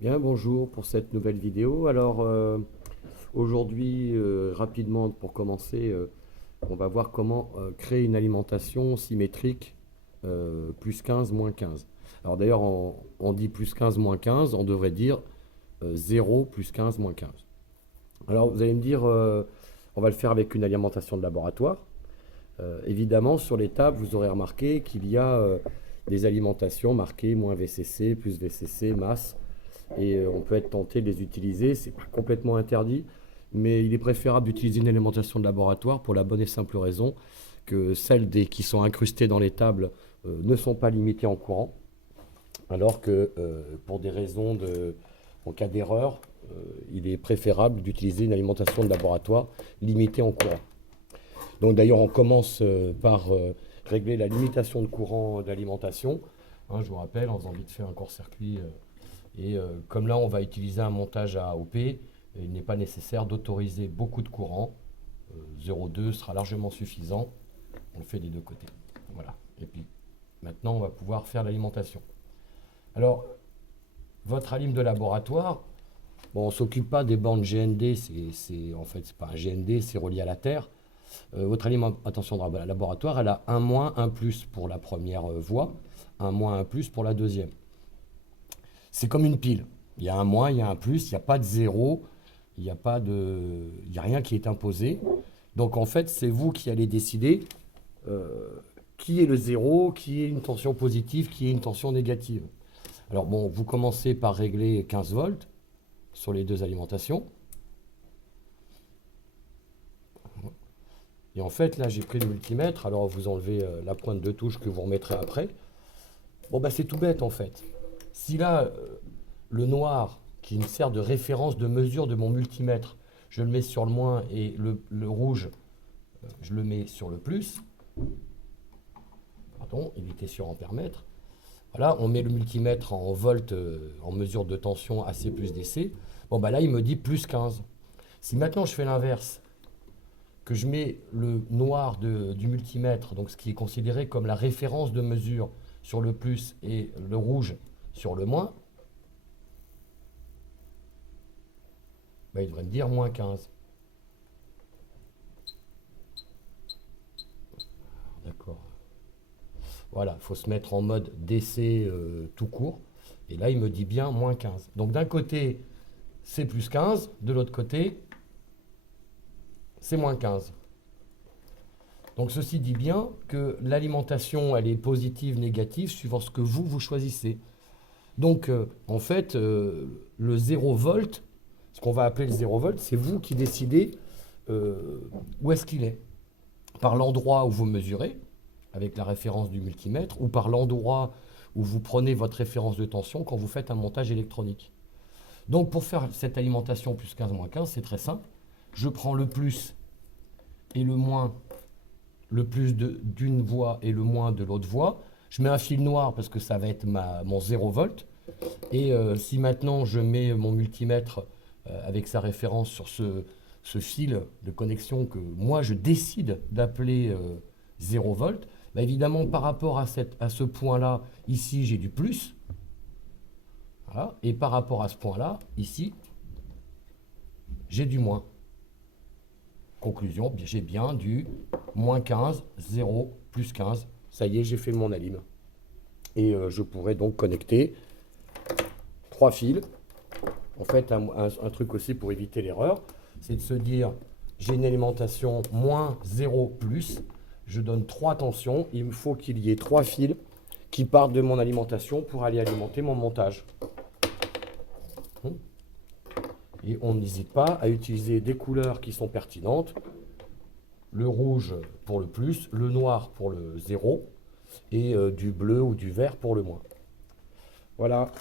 Bien, bonjour pour cette nouvelle vidéo. Alors, aujourd'hui, rapidement pour commencer, on va voir comment créer une alimentation symétrique plus 15, moins 15. Alors d'ailleurs, on dit plus 15, moins 15, on devrait dire 0, plus 15, moins 15. Alors vous allez me dire, on va le faire avec une alimentation de laboratoire. Évidemment, sur les tables, vous aurez remarqué qu'il y a des alimentations marquées moins VCC, plus VCC, masse. Et on peut être tenté de les utiliser. C'est pas complètement interdit, mais il est préférable d'utiliser une alimentation de laboratoire pour la bonne et simple raison que celles qui sont incrustées dans les tables ne sont pas limitées en courant, alors que pour des raisons en cas d'erreur, il est préférable d'utiliser une alimentation de laboratoire limitée en courant. Donc d'ailleurs, on commence par régler la limitation de courant d'alimentation. Hein, je vous rappelle, en faisant vite fait un court-circuit. Comme là, on va utiliser un montage à AOP, il n'est pas nécessaire d'autoriser beaucoup de courant. 0,2 sera largement suffisant. On le fait des deux côtés. Voilà. Et puis, maintenant, on va pouvoir faire l'alimentation. Alors, votre alim de laboratoire, bon, on ne s'occupe pas des bandes GND, en fait, c'est pas un GND, c'est relié à la Terre. Votre alimentation de laboratoire, elle a un moins, un plus pour la première voie, un moins, un plus pour la deuxième. C'est comme une pile. Il y a un moins, il y a un plus, il n'y a pas de zéro, il n'y a rien qui est imposé. Donc en fait, c'est vous qui allez décider qui est le zéro, qui est une tension positive, qui est une tension négative. Alors bon, vous commencez par régler 15 volts sur les deux alimentations. Et en fait, là, j'ai pris le multimètre. Alors, vous enlevez la pointe de touche que vous remettrez après. Bon, bah, c'est tout bête, en fait. Si là, le noir, qui me sert de référence de mesure de mon multimètre, je le mets sur le moins et le rouge, je le mets sur le plus. Pardon, il était sur ampère-mètre. Voilà, on met le multimètre en volts, en mesure de tension AC plus DC. Bon, bah là, il me dit plus 15. Si maintenant je fais l'inverse, que je mets le noir du multimètre, donc ce qui est considéré comme la référence de mesure sur le plus et le rouge sur le moins, ben, il devrait me dire moins 15. D'accord. Voilà, il faut se mettre en mode DC tout court. Et là, il me dit bien moins 15. Donc d'un côté, c'est plus 15. De l'autre côté, c'est moins 15. Donc ceci dit bien que l'alimentation, elle est positive, négative, suivant ce que vous choisissez. Donc en fait, le 0 volt, ce qu'on va appeler le 0 volt, c'est vous qui décidez où est-ce qu'il est. Par l'endroit où vous mesurez, avec la référence du multimètre, ou par l'endroit où vous prenez votre référence de tension quand vous faites un montage électronique. Donc pour faire cette alimentation plus 15 moins 15, c'est très simple. Je prends le plus et le moins, le plus d'une voie et le moins de l'autre voie. Je mets un fil noir parce que ça va être mon 0 volt. Et si maintenant je mets mon multimètre avec sa référence sur ce fil de connexion que moi je décide d'appeler 0 volt, bah évidemment par rapport à ce point-là, ici j'ai du plus. Voilà. Et par rapport à ce point-là, ici, j'ai du moins. Conclusion, j'ai bien du moins 15, 0, plus 15. Ça y est, j'ai fait mon alim. Et je pourrais donc connecter 3 fils. En fait, un truc aussi pour éviter l'erreur, c'est de se dire, j'ai une alimentation moins 0 plus, je donne 3 tensions, il me faut qu'il y ait 3 fils qui partent de mon alimentation pour aller alimenter mon montage. Et on n'hésite pas à utiliser des couleurs qui sont pertinentes, le rouge pour le plus, le noir pour le 0, et du bleu ou du vert pour le moins. Voilà.